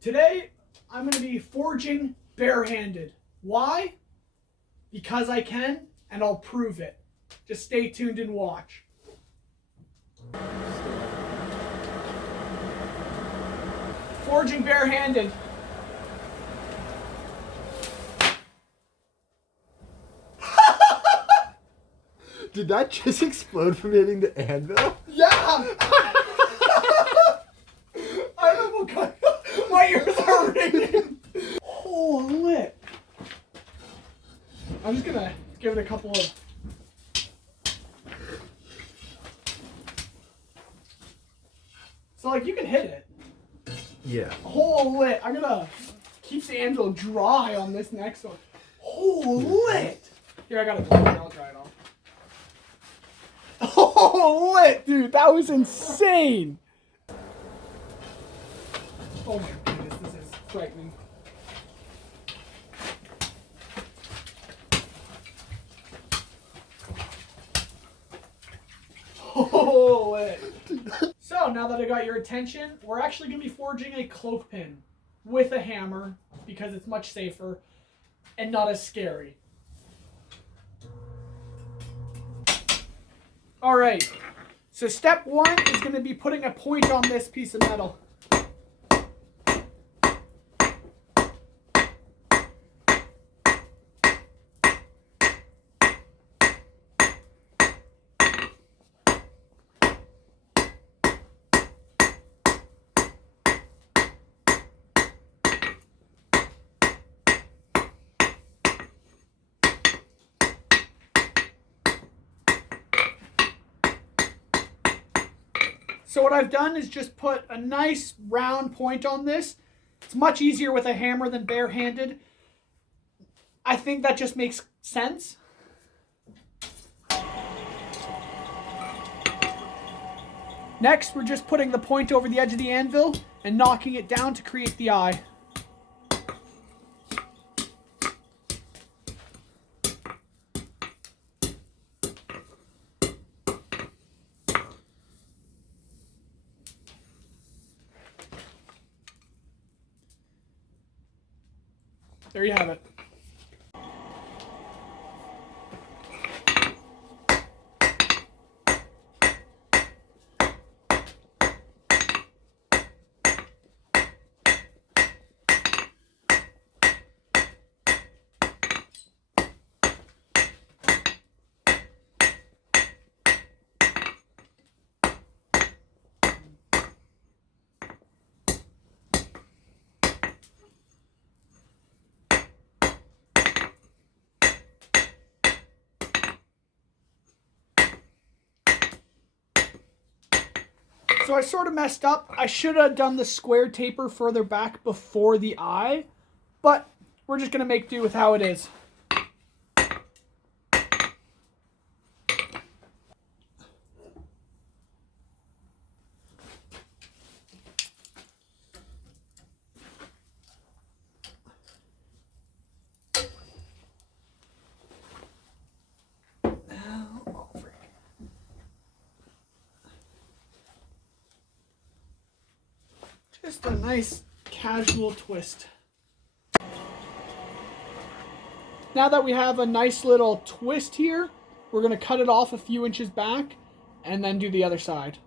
Today, I'm going to be forging barehanded. Why? Because I can, and I'll prove it. Just stay tuned and watch. Forging barehanded. Did that just explode from hitting the anvil? Yeah! I don't know, my ears are ringing. Holy! I'm just gonna give it a couple of. So, like, you can hit it. Yeah. Holy! I'm gonna keep the anvil dry on this next one. Holy! Here, I got it. I'll dry it off. Holy! Dude, that was insane! Oh my goodness, this is frightening. Holy! So, now that I got your attention, we're actually going to be forging a cloak pin with a hammer because it's much safer and not as scary. Alright, so step one is going to be putting a point on this piece of metal. So what I've done is just put a nice round point on this. It's much easier with a hammer than barehanded. I think that just makes sense. Next, we're just putting the point over the edge of the anvil and knocking it down to create the eye. There you have it. So I sort of messed up. I should have done the square taper further back before the eye, but we're just going to make do with how it is. Just a nice casual twist. Now that we have a nice little twist here, we're going to cut it off a few inches back and then do the other side.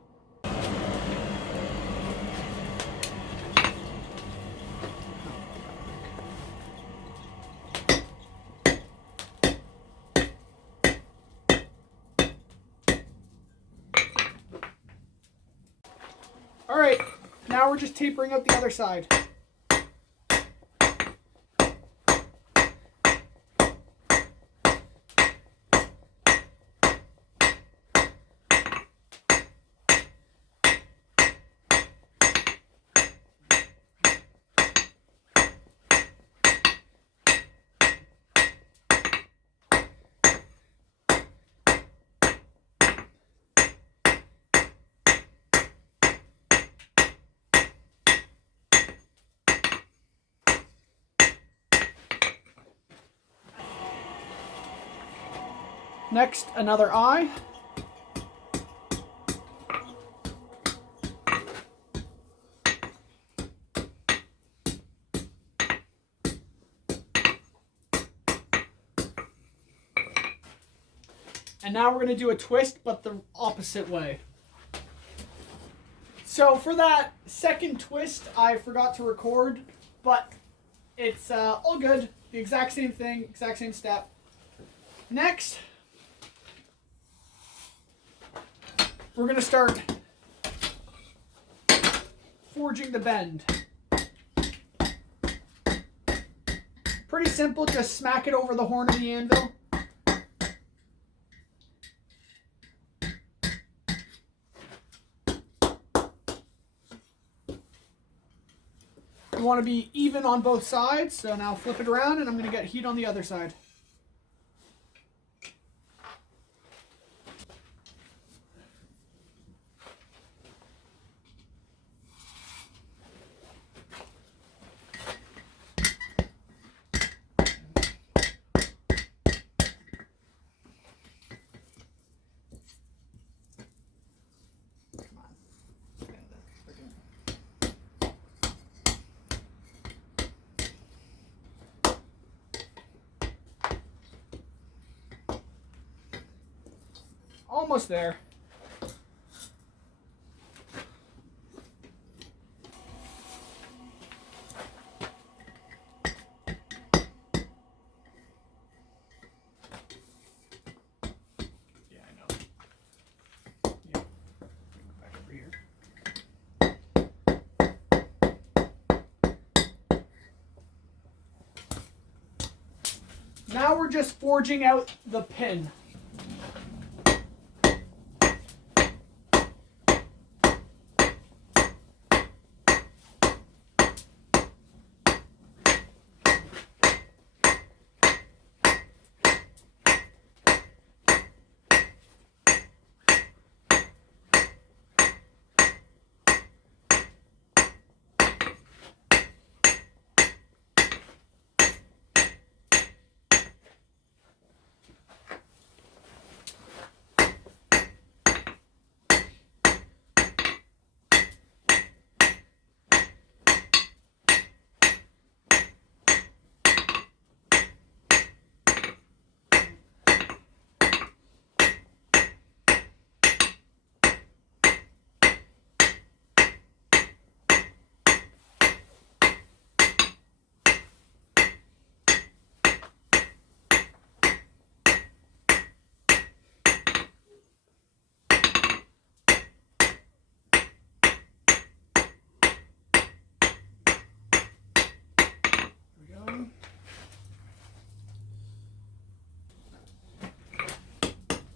All right. Now we're just tapering out the other side. Next, another eye. And now we're going to do a twist, but the opposite way. So for that second twist, I forgot to record, but it's all good. The exact same thing, exact same step. Next, we're going to start forging the bend. Pretty simple, just smack it over the horn of the anvil. You want to be even on both sides, so now flip it around and I'm going to get heat on the other side. Almost there. Yeah, I know. Yeah. Go back over here. Now we're just forging out the pin.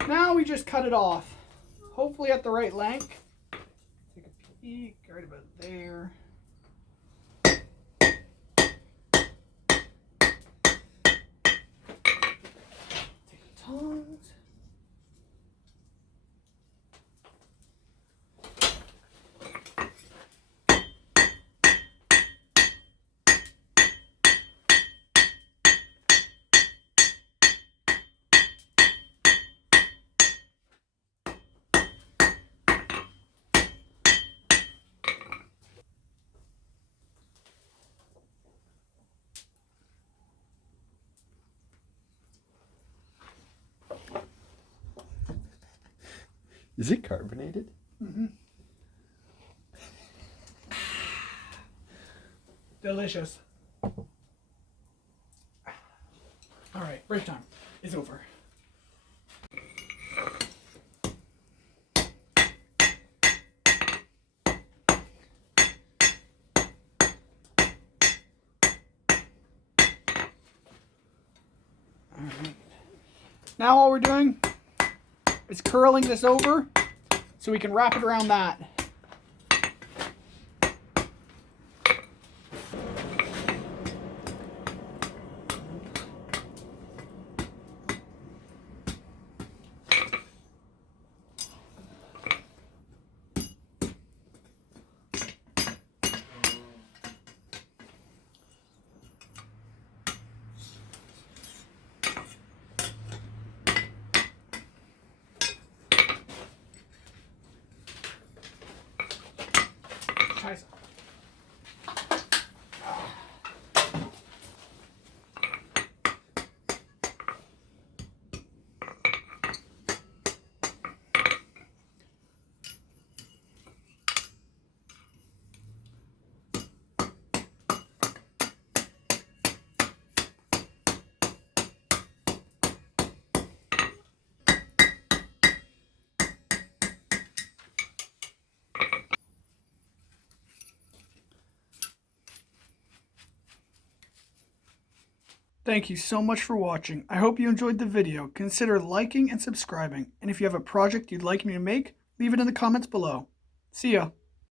Now we just cut it off, hopefully at the right length. Take a peek, right about there. Take the tongs. Is it carbonated? Mm-hmm. Delicious. All right, break time is over. All right. Now all we're doing is curling this over so we can wrap it around that. Thank you so much for watching. I hope you enjoyed the video. Consider liking and subscribing. And if you have a project you'd like me to make, leave it in the comments below. See ya.